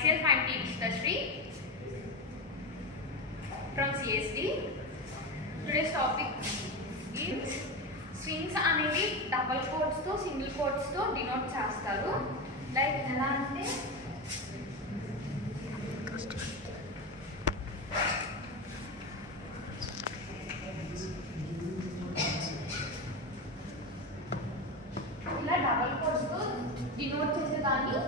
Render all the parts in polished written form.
Myself, I am Teekshri from CSD. Today's topic is strings అనేవి double quotes తో single quotes తో denote చేస్తారు. Like ఎలా అంటే ఇలా డబుల్ కోట్స్ తో డినోట్ చేసేదాన్ని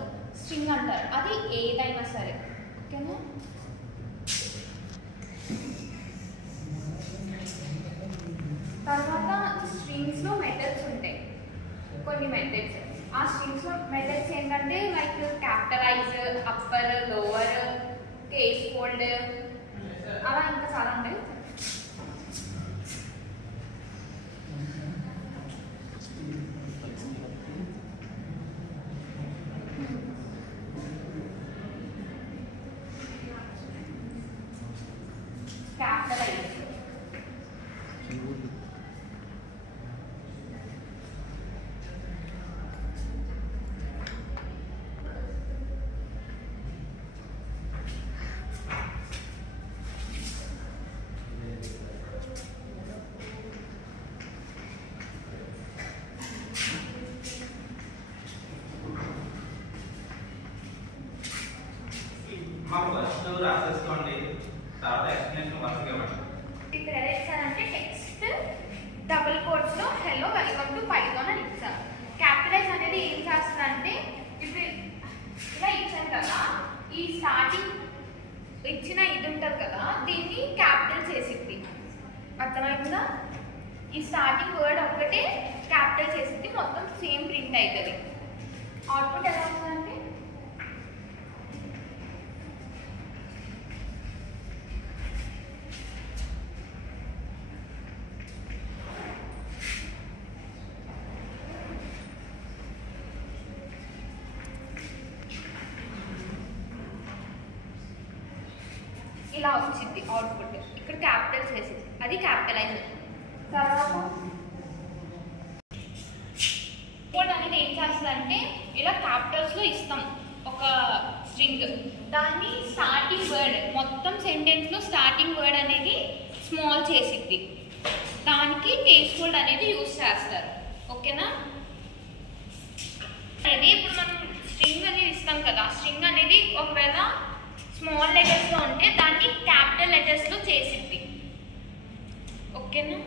స్ట్రింగ్ అంటారు. అది ఏదైనా సరే, ఓకేనా? తర్వాత స్ట్రింగ్స్ లో మెథడ్స్ ఉంటాయి, కొన్ని మెథడ్స్. ఆ స్ట్రింగ్స్ లో మెథడ్స్ ఏంటంటే like capitalise, upper, lower, case fold, అలా ఇంకా చాలా ఉంటాయి. క్యాపిటలైజ్ ఫస్ట్ రాసేసుకోండి, తర్వాత ఎక్స్ప్లెనేషన్ వరుసగా ఇవ్వండి. ఇక్కడ ఎలా ఇచ్చారంటే టెక్స్ట్ డబుల్ కోట్స్ లో హలో వెల్కమ్ టు పైథాన్ అని ఇచ్చారు. క్యాపిటలైజ్ అనేది ఏం చేస్తుందంటే ఇప్పుడు ఇలా ఇచ్చారు కదా, ఈ స్టార్టింగ్ ఇచ్చిన ఇది ఉంటుంది కదా, దీన్ని క్యాపిటల్ చేసిద్ది. అర్థమైందా? ఈ స్టార్టింగ్ వర్డ్ ఒక్కటే క్యాపిటల్ చేసిద్ది, మొత్తం సేమ్ ప్రింట్ అవుతుంది. అవుట్పుట్ ఎలా ఉంటుందంటే ఇలా వచ్చింది అవుట్పుట్. ఇక్కడ క్యాపిటల్ చేసేది, అది క్యాపిటలైజ్. తర్వాత కోడ్ అనేది ఏం చేస్తుందంటే ఇలా క్యాపిటల్స్ లో ఇస్తాం ఒక స్ట్రింగ్, దాన్ని స్టార్టింగ్ వర్డ్ మొత్తం సెంటెన్స్ లో స్టార్టింగ్ వర్డ్ అనేది స్మాల్ చేసిద్ది. దానికి కేస్ హోల్డ్ అనేది యూజ్ చేస్తారు, ఓకేనా? అనేది ఇప్పుడు మనం స్ట్రింగ్ అనేది ఇస్తాం కదా, స్ట్రింగ్ అనేది ఒకవేళ స్మాల్ లెటర్స్ లో ఉంటే దాన్ని క్యాపిటల్ లెటర్స్ లో చేసిద్ది, ఓకేనా?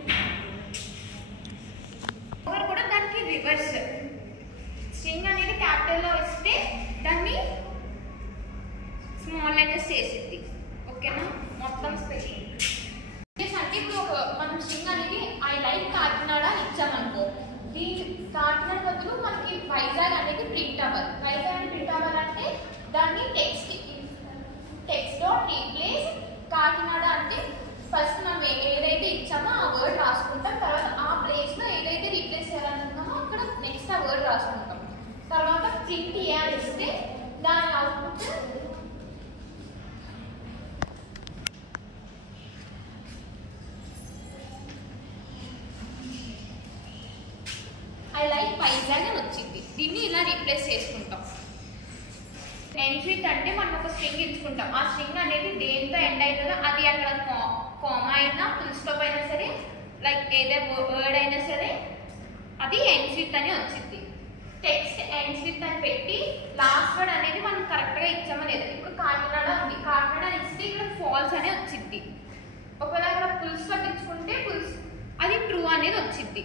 ఒకరు కూడా దానికి రివర్స్, స్ట్రింగ్ అనేది క్యాపిటల్ లో ఇస్తే దాన్ని స్మాల్ లెటర్స్ చేసిద్ది, ఓకేనా? మొత్తం స్పెల్లింగ్ అంటే ఇప్పుడు మనం స్ట్రింగ్ అనేది ఐ లైక్ కాకినాడ ఇచ్చామనుకో, ఈ కాకినాడ బదులు మనకి వైజాగ్ అనేది ప్రింట్ అవ్వాలి. వైజాగ్ అనేది ప్రింట్ అవ్వాలంటే దాన్ని టెక్స్ట్ డాట్ రీప్లేస్ కాకినాడ అంటే ఫస్ట్ మనం ఏదైతే ఇచ్చామో ఆ వర్డ్ రాసుకుంటాం, తర్వాత ఆ ప్లేస్లో ఏదైతే రీప్లేస్ చేయాలనుకున్నామో అక్కడ నెక్స్ట్ ఆ వర్డ్ రాసుకుంటాం. తర్వాత ప్రింట్ ఏ అని ఇస్తే దాని అవుట్పుట్ ఐ లైక్ వైజాగ్ అని వచ్చింది. దీన్ని ఇలా రీప్లేస్ చేసుకుంటాం. ఎన్షిట్ అంటే మనం ఒక స్ట్రింగ్ ఇచ్చుకుంటాం, ఆ స్ట్రింగ్ అనేది దేంతో ఎండ్ అవుతుందో అది అక్కడ కామా అయినా ఫుల్ స్టాప్ అయినా సరే, లైక్ ఏదే వర్డ్ అయినా సరే అది ఎన్షిట్ అని వచ్చింది. టెక్స్ట్ ఎన్షిట్ అని పెట్టి లాస్ట్ వర్డ్ అనేది మనం కరెక్ట్గా ఇచ్చామో లేదా. ఇప్పుడు కాకినాడ ఉంది, కాకినాడ అని ఇస్తే ఇక్కడ ఫాల్స్ అనే వచ్చింది. ఒకవేళ అక్కడ ఫుల్ స్టాప్ ఇచ్చుకుంటే అది ట్రూ అనేది వచ్చింది,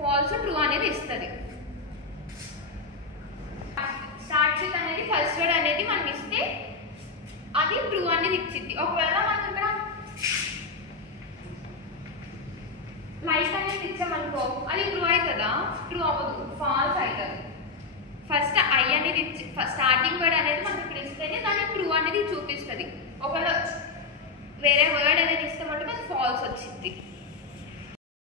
ఫాల్స్ ట్రూ అనేది ఇస్తుంది. స్టార్ట్ విత్ అనేది ఫస్ట్ వర్డ్ అనేది మనం ఇస్తే అది ట్రూ అనేది ఇచ్చింది. ఒకవేళ మనం ఇక్కడ లైక్ అనేది ఇచ్చామనుకో అది ట్రూ అవుతుందా? ట్రూ అవ్వదు, ఫాల్స్ అవుతుంది. ఫస్ట్ ఐ అనేది ఇచ్చి స్టార్టింగ్ వర్డ్ అనేది మనం ఇక్కడ ఇస్తేనే దాన్ని ట్రూ అనేది చూపిస్తుంది. ఒకవేళ వేరే వర్డ్ అనేది ఇస్తే మటుకు అది ఫాల్స్ వచ్చింది.